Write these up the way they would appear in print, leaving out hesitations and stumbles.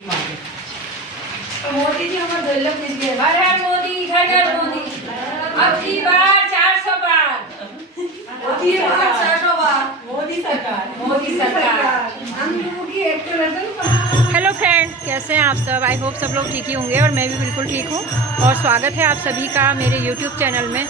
मोदी जी हमारे दुर्लभ दीजिए। हर हर मोदी, घर घर मोदी। अब की बार 400 बार। मोदी बार 400 बार। मोदी सरकार, मोदी सरकार। हम लोगों की एक तो हेलो फ्रेंड, कैसे हैं आप सब? आई होप सब लोग ठीक ही होंगे और मैं भी बिल्कुल ठीक हूँ। और स्वागत है आप सभी का मेरे यूट्यूब चैनल में।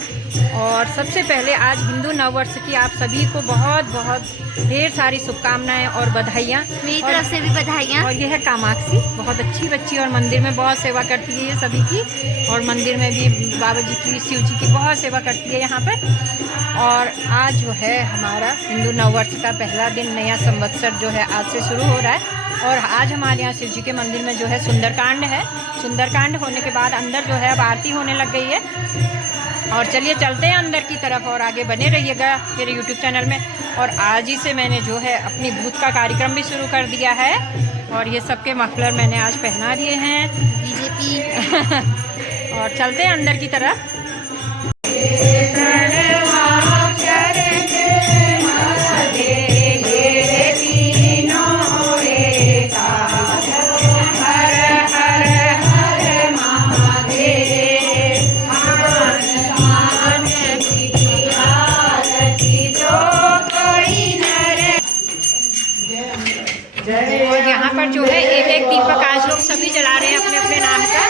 और सबसे पहले आज हिंदू नववर्ष की आप सभी को बहुत बहुत ढेर सारी शुभकामनाएं और बधाइयाँ। मेरी तरफ से भी बधाइयाँ। और ये है कामाक्षी, बहुत अच्छी बच्ची और मंदिर में बहुत सेवा करती है ये सभी की। और मंदिर में भी बाबा जी की, शिव जी की बहुत सेवा करती है यहाँ पर। और आज जो है हमारा हिंदू नववर्ष का पहला दिन, नया संवत्सर जो है आज से शुरू हो रहा है। और आज हमारे यहाँ शिव जी के मंदिर में जो है सुंदरकांड है। सुंदरकांड होने के बाद अंदर जो है अब आरती होने लग गई है। और चलिए चलते हैं अंदर की तरफ और आगे बने रहिएगा मेरे यूट्यूब चैनल में। और आज ही से मैंने जो है अपनी भूत का कार्यक्रम भी शुरू कर दिया है। और ये सबके मफलर मैंने आज पहना दिए हैं बीजेपी। और चलते हैं अंदर की तरफ। और यहाँ पर जो है एक एक दीपक आज लोग सभी जला रहे हैं अपने अपने नाम का।